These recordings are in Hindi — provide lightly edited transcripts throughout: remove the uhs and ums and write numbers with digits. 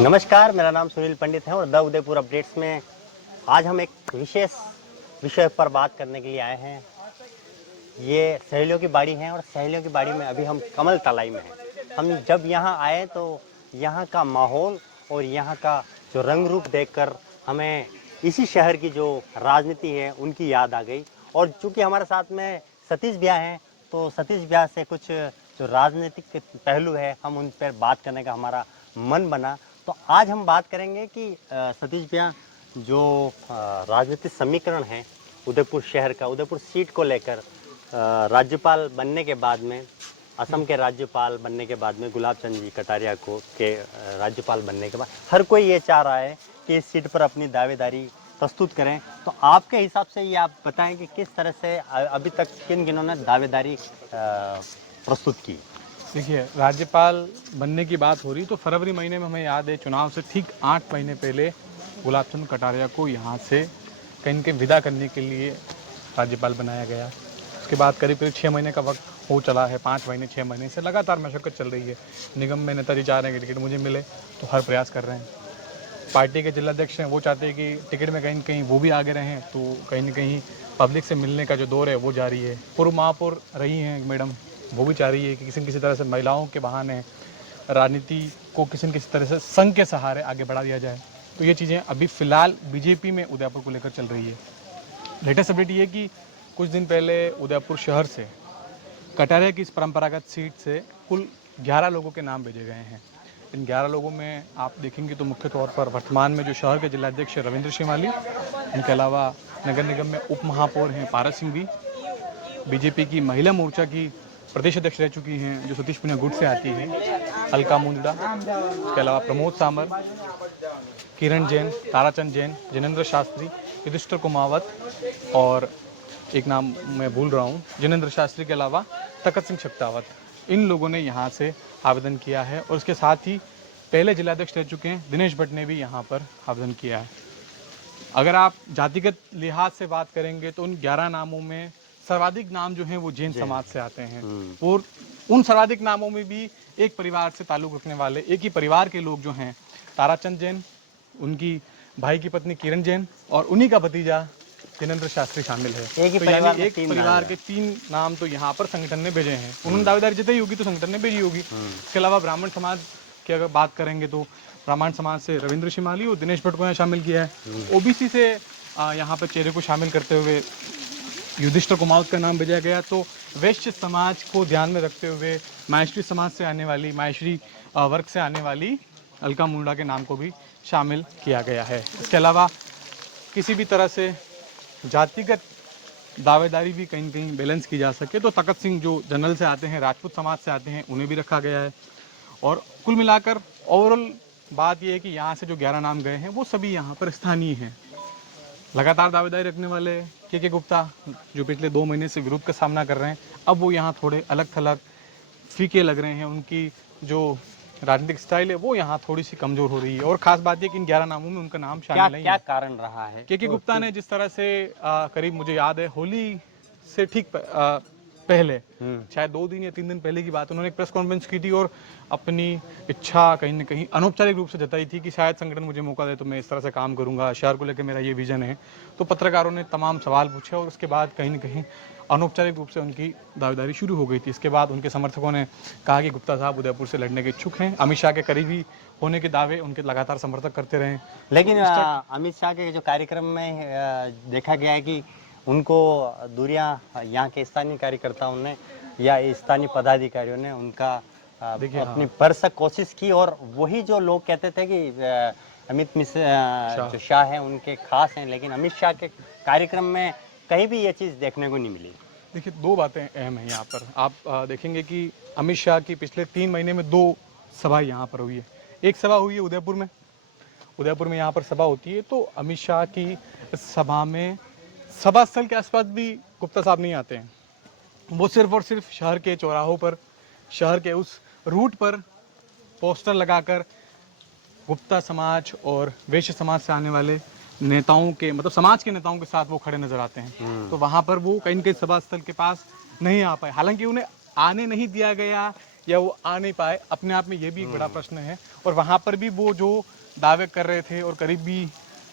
नमस्कार, मेरा नाम सुनील पंडित है और द उदयपुर अपडेट्स में आज हम एक विशेष विषय पर बात करने के लिए आए हैं। ये सहेलियों की बाड़ी है और सहेलियों की बाड़ी में अभी हम कमल तलाई में हैं। हम जब यहाँ आए तो यहाँ का माहौल और यहाँ का जो रंग रूप देखकर हमें इसी शहर की जो राजनीति है उनकी याद आ गई। और चूँकि हमारे साथ में सतीश भैया हैं, तो सतीश भैया से कुछ जो राजनीतिक पहलू है हम उन पर बात करने का हमारा मन बना। तो आज हम बात करेंगे कि सतीश भैया, जो राजनीतिक समीकरण है उदयपुर शहर का, उदयपुर सीट को लेकर राज्यपाल बनने के बाद में, असम के राज्यपाल बनने के बाद में, गुलाब चंद जी कटारिया को के राज्यपाल बनने के बाद हर कोई ये चाह रहा है कि इस सीट पर अपनी दावेदारी प्रस्तुत करें। तो आपके हिसाब से ये आप बताएं कि किस तरह से अभी तक किन किन्हों ने दावेदारी प्रस्तुत की। देखिए, राज्यपाल बनने की बात हो रही तो फरवरी महीने में हमें याद है चुनाव से ठीक 8 महीने पहले गुलाब चंद कटारिया को यहाँ से कहीं के विदा करने के लिए राज्यपाल बनाया गया। उसके बाद करीब करीब 6 महीने का वक्त हो चला है। 5 महीने 6 महीने से लगातार मशक्कत चल रही है। निगम में नेताजी चाह रहे हैं कि टिकट मुझे मिले, तो हर प्रयास कर रहे हैं। पार्टी के जिलाध्यक्ष हैं, वो चाहते हैं कि टिकट में कहीं न कहीं वो भी आगे रहें, तो कहीं न कहीं पब्लिक से मिलने का जो दौर है वो जारी है। पूर्व महापौर रही हैं मैडम, वो भी चाह रही है कि किसी न किसी तरह से महिलाओं के बहाने राजनीति को किसी न किसी तरह से संघ के सहारे आगे बढ़ा दिया जाए। तो ये चीज़ें अभी फ़िलहाल बीजेपी में उदयपुर को लेकर चल रही है। लेटेस्ट अपडेट ये है कि कुछ दिन पहले उदयपुर शहर से कटारिया की इस परंपरागत सीट से कुल 11 लोगों के नाम भेजे गए हैं। इन 11 लोगों में आप देखेंगे तो मुख्य तौर पर वर्तमान में जो शहर के जिलाध्यक्ष रविंद्र शिमाली, इनके अलावा नगर निगम में उप महापौर हैं पारस सिंह भी, बीजेपी की महिला मोर्चा की प्रदेश अध्यक्ष रह चुकी हैं जो सतीश पुनिया गुट से आती हैं, अलका मुंदड़ा, इसके अलावा प्रमोद सामर, किरण जैन, ताराचंद जैन, जिनेंद्र शास्त्री, युधिष्ठिर कुमावत और एक नाम मैं भूल रहा हूँ, जिनेंद्र शास्त्री के अलावा तखत सिंह शक्तावत। इन लोगों ने यहाँ से आवेदन किया है और उसके साथ ही पहले जिलाध्यक्ष रह चुके हैं दिनेश भट्ट ने भी यहाँ पर आवेदन किया है। अगर आप जातिगत लिहाज से बात करेंगे तो उन 11 नामों में सर्वाधिक नाम जो हैं वो जैन समाज से आते हैं और उन सर्वाधिक नामों में भी एक परिवार से ताल्लुक़ रखने वाले एक ही परिवार के लोग जो हैं, ताराचंद जैन, उनकी भाई की पत्नी किरण जैन और उन्हीं का भतीजा जिनेंद्र शास्त्री शामिल है। एक ही तो परिवार यानी एक परिवार के 3 नाम तो यहाँ पर संगठन ने भेजे हैं। उन्होंने दावेदारी जताई होगी तो संगठन ने भेजी होगी। इसके अलावा ब्राह्मण समाज की अगर बात करेंगे तो ब्राह्मण समाज से रविंद्र शिमाली और दिनेश भट्ट को यहाँ शामिल किया है। ओबीसी से यहाँ पर चेहरे को शामिल करते हुए युधिष्ठिर कुमावत का नाम भेजा गया। तो वैश्य समाज को ध्यान में रखते हुए माहेश्वरी समाज से आने वाली, माहेश्वरी वर्ग से आने वाली अलका मुंडा के नाम को भी शामिल किया गया है। इसके अलावा किसी भी तरह से जातिगत दावेदारी भी कहीं कहीं बैलेंस की जा सके तो तखत सिंह जो जनरल से आते हैं, राजपूत समाज से आते हैं, उन्हें भी रखा गया है। और कुल मिलाकर ओवरऑल बात यह है कि यहाँ से जो 11 नाम गए हैं वो सभी यहाँ पर स्थानीय हैं। लगातार दावेदारी रखने वाले के गुप्ता जो पिछले 2 महीने से विरोध का सामना कर रहे हैं, अब वो यहाँ थोड़े अलग थलग फीके लग रहे हैं। उनकी जो राजनीतिक स्टाइल है वो यहाँ थोड़ी सी कमजोर हो रही है। और खास बात यह कि इन 11 नामों में उनका नाम शामिल नहीं है। क्या कारण रहा है? के गुप्ता ने जिस तरह से करीब मुझे याद है होली से ठीक पहले, शायद 2 दिन या 3 दिन पहले की बात, उन्होंने एक प्रेस कॉन्फ्रेंस की थी और अपनी इच्छा कहीं न कहीं अनौपचारिक रूप से जताई थी कि शायद संगठन मुझे मौका दे तो मैं इस तरह से काम करूंगा, शहर को लेकर मेरा ये विजन है। तो पत्रकारों ने तमाम सवाल पूछे और उसके बाद कहीं न कहीं अनौपचारिक रूप से उनकी दावेदारी शुरू हो गई थी। इसके बाद उनके समर्थकों ने कहा कि गुप्ता साहब उदयपुर से लड़ने के इच्छुक हैं। अमित शाह के करीबी होने के दावे उनके लगातार समर्थक करते रहे। लेकिन अमित शाह के जो कार्यक्रम में देखा गया है कि उनको दूरियां यहाँ के स्थानीय कार्यकर्ताओं ने या स्थानीय पदाधिकारियों ने उनका अपनी भरसक कोशिश की और वही जो लोग कहते थे कि अमित मिश्रा जो शाह हैं उनके खास हैं, लेकिन अमित शाह के कार्यक्रम में कहीं भी ये चीज़ देखने को नहीं मिली। देखिए, 2 बातें अहम हैं यहाँ पर। आप देखेंगे कि अमित शाह की पिछले 3 महीने में 2 सभा यहाँ पर हुई है। एक सभा हुई है उदयपुर में यहाँ पर सभा होती है। तो अमित शाह की सभा में सभा स्थल के आसपास भी गुप्ता साहब नहीं आते हैं। वो सिर्फ और सिर्फ शहर के चौराहों पर, शहर के उस रूट पर पोस्टर लगाकर गुप्ता समाज और वैश्य समाज से आने वाले नेताओं के, मतलब समाज के नेताओं के साथ वो खड़े नजर आते हैं। तो वहाँ पर वो कहीं न कहीं सभा स्थल के पास नहीं आ पाए। हालांकि उन्हें आने नहीं दिया गया या वो आ नहीं पाए, अपने आप में ये भी एक बड़ा प्रश्न है। और वहाँ पर भी वो जो दावे कर रहे थे और करीबी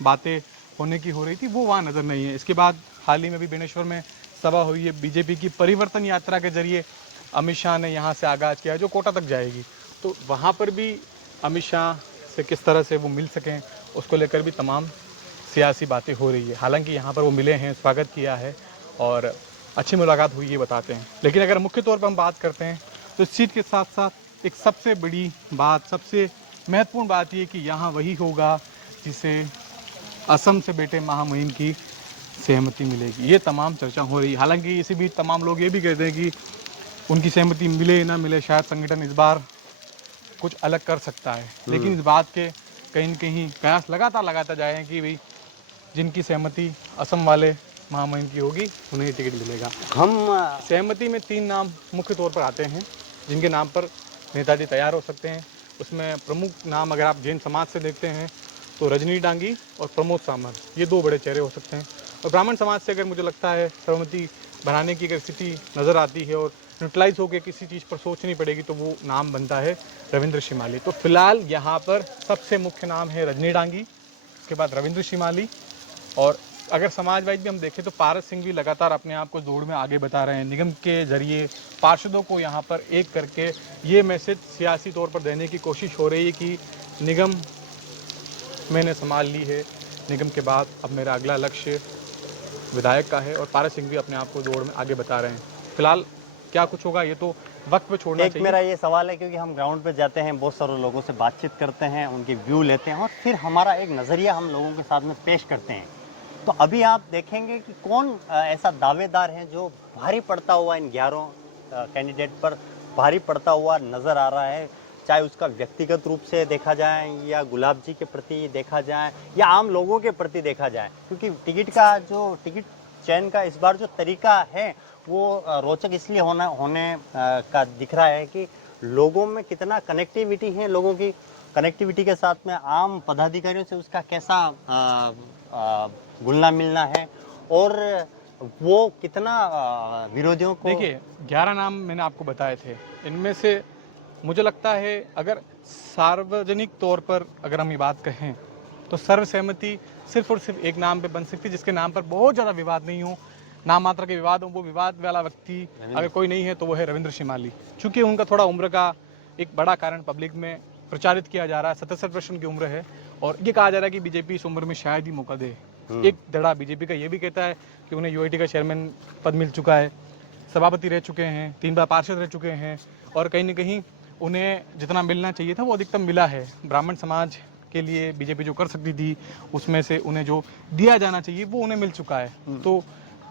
बातें होने की हो रही थी, वो वहाँ नज़र नहीं है। इसके बाद हाल ही में भी बेनेश्वर में सभा हुई है, बीजेपी की परिवर्तन यात्रा के जरिए अमित शाह ने यहाँ से आगाज़ किया जो कोटा तक जाएगी। तो वहाँ पर भी अमित शाह से किस तरह से वो मिल सकें, उसको लेकर भी तमाम सियासी बातें हो रही है। हालांकि यहाँ पर वो मिले हैं, स्वागत किया है और अच्छी मुलाकात हुई, ये बताते हैं। लेकिन अगर मुख्य तौर पर हम बात करते हैं तो इस सीट के साथ साथ एक सबसे बड़ी बात, सबसे महत्वपूर्ण बात ये कि यहाँ वही होगा जिसे असम से बेटे महामहिम की सहमति मिलेगी। ये तमाम चर्चा हो रही है। हालांकि इसी बीच तमाम लोग ये भी कहते हैं कि उनकी सहमति मिले ना मिले, शायद संगठन इस बार कुछ अलग कर सकता है। लेकिन इस बात के कहीं न कहीं कयास लगातार जाए कि भाई जिनकी सहमति असम वाले महामहिम की होगी उन्हें टिकट मिलेगा। हम सहमति में 3 नाम मुख्य तौर पर आते हैं जिनके नाम पर नेताजी तैयार हो सकते हैं। उसमें प्रमुख नाम अगर आप जैन समाज से देखते हैं तो रजनी डांगी और प्रमोद सामंत, ये 2 बड़े चेहरे हो सकते हैं। और ब्राह्मण समाज से अगर मुझे लगता है सहमति बनाने की अगर स्थिति नज़र आती है और न्यूट्रलाइज होकर किसी चीज़ पर सोचनी पड़ेगी तो वो नाम बनता है रविंद्र शिमाली। तो फिलहाल यहाँ पर सबसे मुख्य नाम है रजनी डांगी, उसके बाद रविंद्र शिमाली, और अगर समाज वाइज भी हम देखें तो पारस सिंह भी लगातार अपने आप को दौड़ में आगे बता रहे हैं। निगम के जरिए पार्षदों को यहाँ पर एक करके ये मैसेज सियासी तौर पर देने की कोशिश हो रही है कि निगम मैंने संभाल ली है, निगम के बाद अब मेरा अगला लक्ष्य विधायक का है। और पारस सिंह भी अपने आप को दौड़ में आगे बता रहे हैं। फिलहाल क्या कुछ होगा ये तो वक्त पे छोड़ना चाहिए। मेरा ये सवाल है, क्योंकि हम ग्राउंड पे जाते हैं, बहुत सारे लोगों से बातचीत करते हैं, उनके व्यू लेते हैं और फिर हमारा एक नज़रिया हम लोगों के साथ में पेश करते हैं। तो अभी आप देखेंगे कि कौन ऐसा दावेदार है जो भारी पड़ता हुआ इन 11 कैंडिडेट पर भारी पड़ता हुआ नज़र आ रहा है, चाहे उसका व्यक्तिगत रूप से देखा जाए या गुलाब जी के प्रति देखा जाए या आम लोगों के प्रति देखा जाए। क्योंकि टिकट चयन का इस बार जो तरीका है वो रोचक इसलिए होने का दिख रहा है कि लोगों में कितना कनेक्टिविटी है, लोगों की कनेक्टिविटी के साथ में आम पदाधिकारियों से उसका कैसा घुलना मिलना है और वो कितना विरोधियों को। देखिए 11 नाम मैंने आपको बताए थे, इनमें से मुझे लगता है अगर सार्वजनिक तौर पर अगर हम ये बात कहें तो सर्वसहमति सिर्फ और सिर्फ एक नाम पे बन सकती है जिसके नाम पर बहुत ज़्यादा विवाद नहीं हो, नाम मात्र के विवाद हो। वो विवाद वाला व्यक्ति अगर कोई नहीं है तो वो है रविंद्र शिमाली। चूँकि उनका थोड़ा उम्र का एक बड़ा कारण पब्लिक में प्रचारित किया जा रहा है, 67 वर्ष की उम्र है और ये कहा जा रहा है कि बीजेपी इस उम्र में शायद ही मौका दे। एक धड़ा बीजेपी का ये भी कहता है कि उन्हें यूआईटी का चेयरमैन पद मिल चुका है, सभापति रह चुके हैं, 3 बार पार्षद रह चुके हैं और कहीं न कहीं उन्हें जितना मिलना चाहिए था वो अधिकतम मिला है। ब्राह्मण समाज के लिए बीजेपी जो कर सकती थी उसमें से उन्हें जो दिया जाना चाहिए वो उन्हें मिल चुका है। तो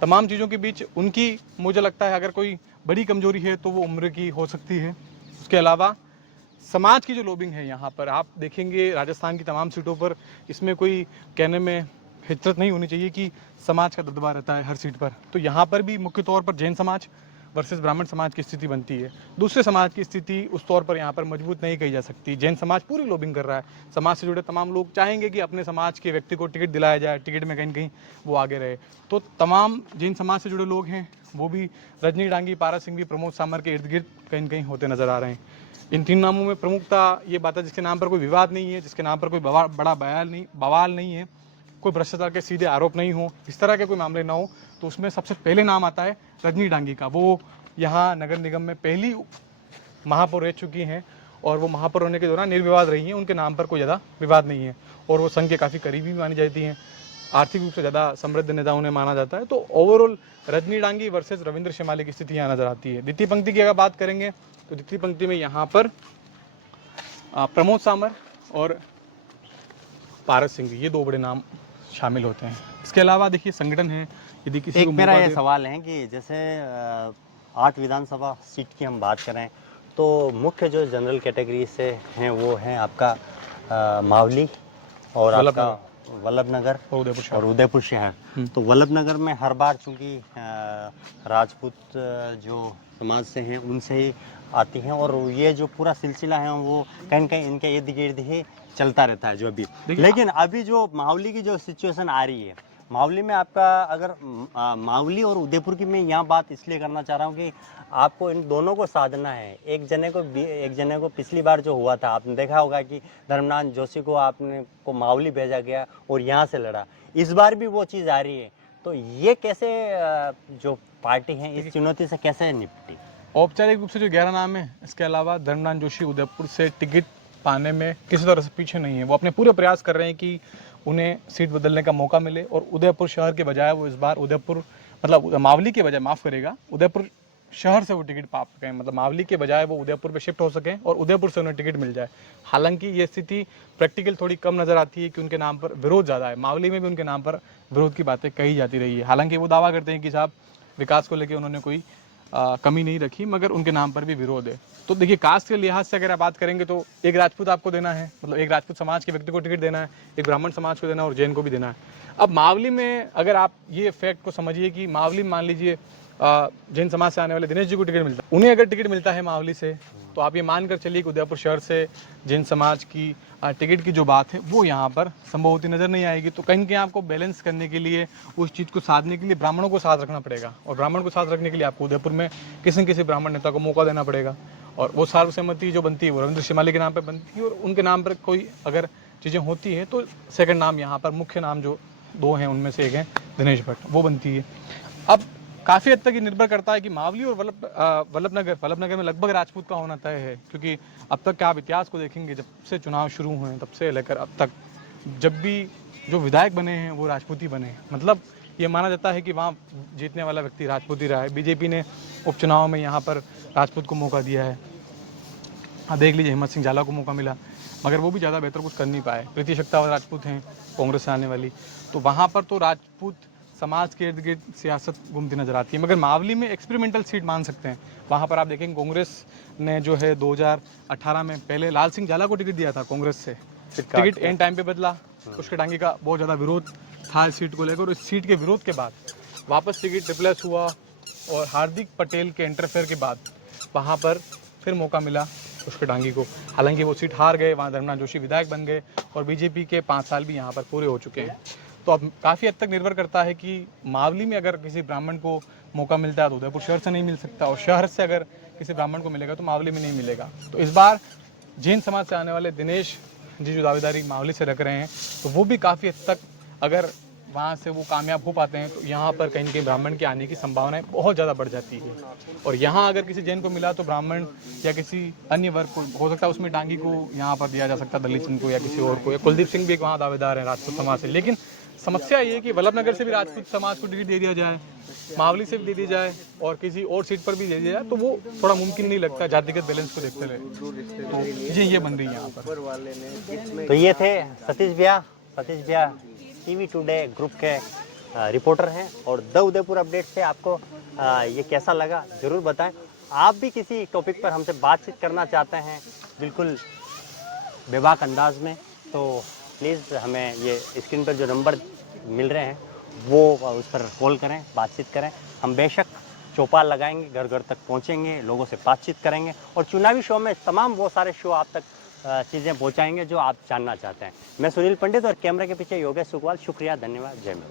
तमाम चीज़ों के बीच उनकी मुझे लगता है अगर कोई बड़ी कमजोरी है तो वो उम्र की हो सकती है। उसके अलावा समाज की जो लॉबिंग है यहाँ पर आप देखेंगे राजस्थान की तमाम सीटों पर, इसमें कोई कहने में हिचक नहीं होनी चाहिए कि समाज का दबदबा रहता है हर सीट पर। तो यहाँ पर भी मुख्य तौर पर जैन समाज वर्सेस ब्राह्मण समाज की स्थिति बनती है। दूसरे समाज की स्थिति उस तौर पर यहाँ पर मजबूत नहीं कही जा सकती। जैन समाज पूरी लॉबिंग कर रहा है, समाज से जुड़े तमाम लोग चाहेंगे कि अपने समाज के व्यक्ति को टिकट दिलाया जाए, टिकट में कहीं न कहीं वो आगे रहे। तो तमाम जैन समाज से जुड़े लोग हैं वो भी रजनी डांगी, पारस सिंह भी प्रमोद सामंत के इर्द गिर्द कहीं न कहीं होते नजर आ रहे हैं। इन 3 नामों में प्रमुखता ये बात है जिसके नाम पर कोई विवाद नहीं है, जिसके नाम पर कोई बड़ा बवाल नहीं है, कोई भ्रष्टाचार के सीधे आरोप नहीं हो, इस तरह के कोई मामले ना हो, तो उसमें सबसे पहले नाम आता है रजनी डांगी का। वो यहाँ नगर निगम में पहली महापौर रह चुकी हैं और वो महापौर होने के दौरान निर्विवाद रही हैं, उनके नाम पर कोई ज़्यादा विवाद नहीं है और वो संघ के काफ़ी करीबी मानी जाती हैं, आर्थिक रूप से ज़्यादा समृद्ध नेता उन्हें माना जाता है। तो ओवरऑल रजनी डांगी वर्सेस रविंद्र शिमाली की स्थिति यहाँ नज़र आती है। द्वितीय पंक्ति की अगर बात करेंगे तो द्वितीय पंक्ति में यहाँ पर प्रमोद सामंत और पारस सिंह, ये 2 बड़े नाम शामिल होते हैं। इसके अलावा देखिए संगठन है, यदि किसी एक को मेरा ये सवाल है कि जैसे 8 विधानसभा सीट की हम बात करें तो मुख्य जो जनरल कैटेगरी से हैं वो हैं आपका मावली और आपका वल्लभनगर और उदयपुर शहर। तो वल्लभनगर में हर बार चूँकि राजपूत जो समाज से हैं उनसे ही आती हैं और ये जो पूरा सिलसिला है वो कहीं न कहीं इनके इर्द गिर्द ही चलता रहता है जो अभी। लेकिन अभी जो मावली की जो सिचुएशन आ रही है, मावली में आपका अगर मावली और उदयपुर की मैं यहाँ बात इसलिए करना चाह रहा हूँ कि आपको इन दोनों को साधना है। एक जने को पिछली बार जो हुआ था आपने देखा होगा कि धर्मनाथ जोशी को आपने को मावली भेजा गया और यहाँ से लड़ा। इस बार भी वो चीज़ आ रही है, तो ये कैसे जो पार्टी है इस चुनौती से कैसे निपटी? औपचारिक रूप से जो 11 नाम है, इसके अलावा धर्मनाथ जोशी उदयपुर से टिकट पाने में किसी तरह से पीछे नहीं है। वो अपने पूरे प्रयास कर रहे हैं कि उन्हें सीट बदलने का मौका मिले और उदयपुर शहर के बजाय वो इस बार उदयपुर मतलब मावली के बजाय माफ़ करेगा उदयपुर शहर से वो टिकट पा सकें, मतलब मावली के बजाय वो उदयपुर पे शिफ्ट हो सकें और उदयपुर से उन्हें टिकट मिल जाए। हालांकि ये स्थिति प्रैक्टिकल थोड़ी कम नज़र आती है कि उनके नाम पर विरोध ज़्यादा है। मावली में भी उनके नाम पर विरोध की बातें कही जाती रही है। हालांकि वो दावा करते हैं कि साहब विकास को लेकर उन्होंने कोई कमी नहीं रखी, मगर उनके नाम पर भी विरोध है। तो देखिए, कास्ट के लिहाज से अगर आप बात करेंगे तो एक राजपूत आपको देना है, मतलब एक राजपूत समाज के व्यक्ति को टिकट देना है, एक ब्राह्मण समाज को देना है और जैन को भी देना है। अब मावली में अगर आप ये फैक्ट को समझिए कि मावली में मान लीजिए जैन समाज से आने वाले दिनेश जी को टिकट मिलता है, उन्हें अगर टिकट मिलता है मावली से, तो आप ये मानकर चलिए कि उदयपुर शहर से जैन समाज की टिकट की जो बात है वो यहाँ पर संभव होती नज़र नहीं आएगी। तो कहीं ना कहीं आपको बैलेंस करने के लिए, उस चीज़ को साधने के लिए ब्राह्मणों को साथ रखना पड़ेगा, और ब्राह्मण को साथ रखने के लिए आपको उदयपुर में किसी न किसी ब्राह्मण नेता को मौका देना पड़ेगा। और वो सर्वसम्मति जो बनती है वो रविंद्र शिमाली के नाम पर बनती है, और उनके नाम पर कोई अगर चीज़ें होती है तो सेकंड नाम यहाँ पर, मुख्य नाम जो दो हैं उनमें से एक है दिनेश भट्ट, वो बनती है। अब काफ़ी हद तक ये निर्भर करता है कि मावली और वल्लभनगर में लगभग राजपूत का होना तय है, क्योंकि अब तक क्या आप इतिहास को देखेंगे, जब से चुनाव शुरू हुए हैं तब से लेकर अब तक जब भी जो विधायक बने हैं वो राजपूती बने हैं। मतलब ये माना जाता है कि वहाँ जीतने वाला व्यक्ति राजपूत ही रहा है। बीजेपी ने उपचुनाव में यहाँ पर राजपूत को मौका दिया है। देख लीजिए, हिम्मत सिंह झाला को मौका मिला, मगर वो भी ज़्यादा बेहतर कुछ कर नहीं पाए। प्रीति शक्ता राजपूत हैं कांग्रेस से आने वाली, तो वहाँ पर तो राजपूत समाज के इर्द गिर्द सियासत घूमती नजर आती है। मगर मावली में एक्सपेरिमेंटल सीट मान सकते हैं। वहाँ पर आप देखेंगे कांग्रेस ने जो है 2018 में पहले लाल सिंह झाला को टिकट दिया था कांग्रेस से, टिकट एंड टाइम पे बदला। उसके डांगी का बहुत ज़्यादा विरोध था इस सीट को लेकर, और इस सीट के विरोध के बाद वापस टिकट रिप्लेस हुआ, और हार्दिक पटेल के इंटरफेयर के बाद वहाँ पर फिर मौका मिला उसके डांगी को। हालांकि वो सीट हार गए, वहाँ धर्मनाथ जोशी विधायक बन गए, और बीजेपी के 5 साल भी यहाँ पर पूरे हो चुके हैं। तो अब काफ़ी हद तक निर्भर करता है कि मावली में अगर किसी ब्राह्मण को मौका मिलता है तो उदयपुर शहर से नहीं मिल सकता, और शहर से अगर किसी ब्राह्मण को मिलेगा तो मावली में नहीं मिलेगा। तो इस बार जैन समाज से आने वाले दिनेश जी जो दावेदारी मावली से रख रहे हैं, तो वो भी काफ़ी हद तक अगर वहाँ से वो कामयाब हो पाते हैं तो यहाँ पर कहीं न कहीं ब्राह्मण के आने की संभावनाएं बहुत ज़्यादा बढ़ जाती है। और यहाँ अगर किसी जैन को मिला तो ब्राह्मण या किसी अन्य वर्ग को हो सकता है उसमें डांगी को यहाँ पर दिया जा सकता है, दलित सिंह को या किसी और को, या कुलदीप सिंह भी एक वहाँ दावेदार है राजपूत समाज से। लेकिन समस्या ये है कि वल्लभनगर से भी राजपूत समाज को टिकट दे दिया जाए, मावली से भी दे दी जाए, और किसी और सीट पर भी दे दिया जाए, तो वो थोड़ा मुमकिन नहीं लगता जातिगत बैलेंस को देखते हुए। तो चीज़ें ये बन रही हैं यहाँ पर। तो ये थे सतीश भैया टीवी टुडे ग्रुप के रिपोर्टर हैं, और द उदयपुर अपडेट से आपको ये कैसा लगा ज़रूर बताएं। आप भी किसी टॉपिक पर हमसे बातचीत करना चाहते हैं बिल्कुल बेबाक अंदाज में, तो प्लीज़ हमें ये स्क्रीन पर जो नंबर मिल रहे हैं वो उस पर कॉल करें, बातचीत करें। हम बेशक चौपाल लगाएंगे, घर घर तक पहुंचेंगे, लोगों से बातचीत करेंगे, और चुनावी शो में तमाम वो सारे शो आप तक चीज़ें पहुंचाएंगे जो आप जानना चाहते हैं। मैं सुनील पंडित, और कैमरे के पीछे योगेश सुखवाल। शुक्रिया, धन्यवाद, जय हिंद।